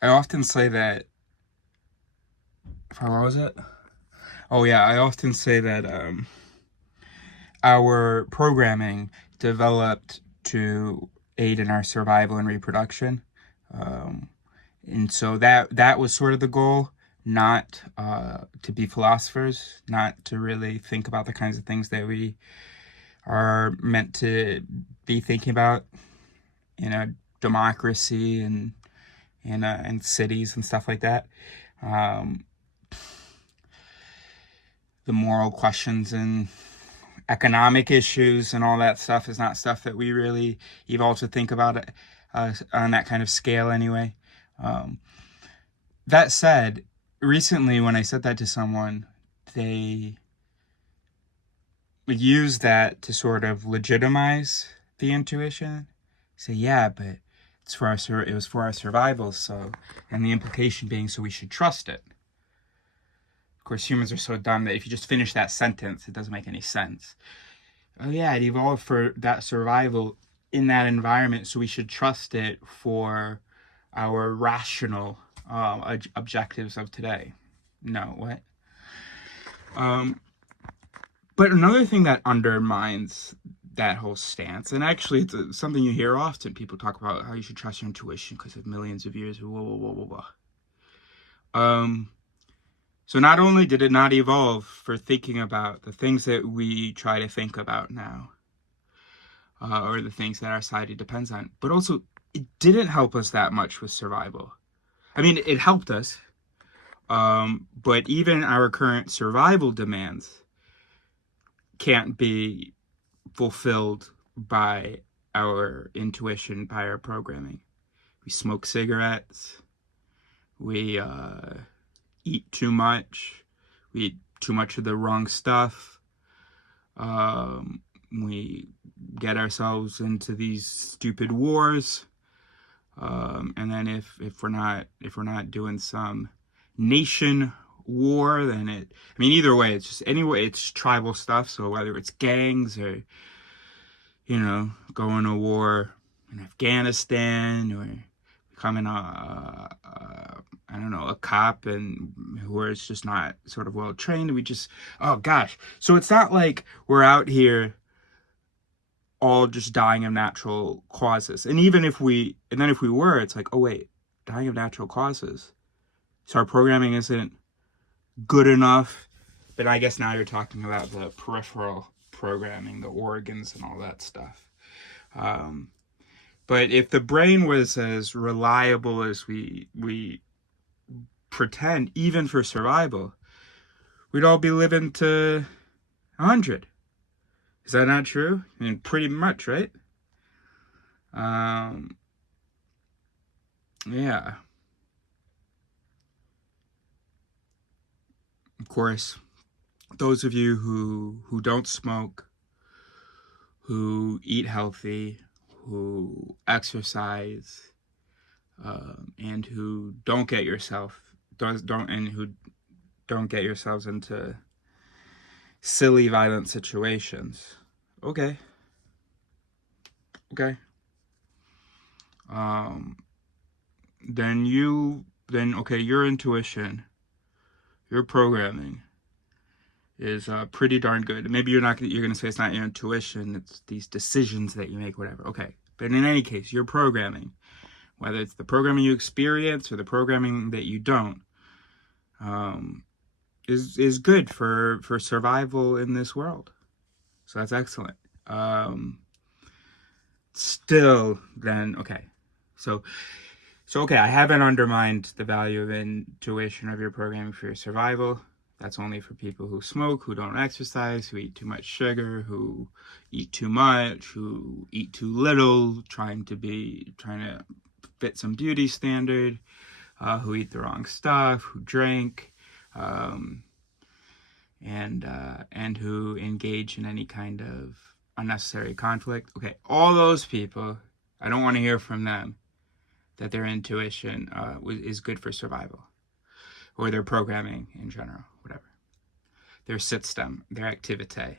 I often say that, what was it? Oh yeah, I often say that our programming developed to aid in our survival and reproduction. Um, and so that was sort of the goal, not to be philosophers, not to really think about the kinds of things that we are meant to be thinking about in a democracy and cities and stuff like that. Um, the moral questions and economic issues and all that stuff is not stuff that we really evolved to think about on that kind of scale anyway. Um, that said, recently when I said that to someone, they would use that to sort of legitimize the intuition. Say, yeah, but it was for our survival, so, and the implication being, so we should trust it. Of course, humans are so dumb that if you just finish that sentence, it doesn't make any sense. Oh yeah, it evolved for that survival in that environment, so we should trust it for our rational objectives of today. No, what? Um, but another thing that undermines that whole stance, and actually it's something you hear often, people talk about how you should trust your intuition because of millions of years of whoa, whoa, whoa, whoa, whoa. So not only did it not evolve for thinking about the things that we try to think about now, or the things that our society depends on, but also it didn't help us that much with survival. I mean, it helped us, but even our current survival demands can't be fulfilled by our intuition, by our programming. We smoke cigarettes, we eat too much, we eat too much of the wrong stuff, we get ourselves into these stupid wars. And then if we're not doing some nation war, then I mean, either way, it's just anyway, it's tribal stuff. So whether it's gangs or going to war in Afghanistan or becoming I don't know, a cop and where it's just not sort of well trained, we just, oh gosh. So it's not like we're out here all just dying of natural causes. And then if we were, it's like, oh wait, dying of natural causes. So our programming isn't good enough. But I guess now you're talking about the peripheral programming, the organs and all that stuff. Um, but if the brain was as reliable as we pretend, even for survival, we'd all be living to 100. Is that not true? I mean, pretty much, right? Um, yeah. Of course, those of you who don't smoke, who eat healthy, who exercise, and who don't get yourself don't and who don't get yourselves into silly violent situations. Okay, okay. Um, then okay, your intuition, your programming is pretty darn good. Maybe you're gonna say it's not your intuition, it's these decisions that you make, whatever. Okay, but in any case, your programming, whether it's the programming you experience or the programming that you don't, um, is good for survival in this world. So that's excellent. Um, Still, then okay, so okay, I haven't undermined the value of intuition of your programming for your survival. That's only for people who smoke, who don't exercise, who eat too much sugar, who eat too much, who eat too little, trying to fit some beauty standard, who eat the wrong stuff, who drink, um, and who engage in any kind of unnecessary conflict. Okay, all those people, I don't want to hear from them that their intuition is good for survival, or their programming in general, whatever. Their system, their activity.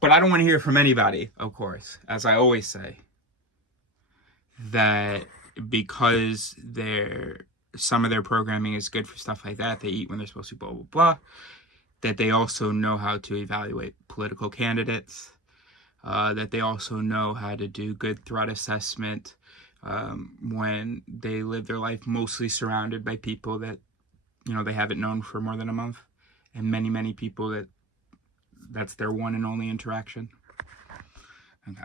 But I don't want to hear from anybody, of course, as I always say, that because some of their programming is good for stuff like that, they eat when they're supposed to, blah, blah, blah, that they also know how to evaluate political candidates, that they also know how to do good threat assessment when they live their life mostly surrounded by people that, they haven't known for more than a month, and many, many people that's their one and only interaction. Okay.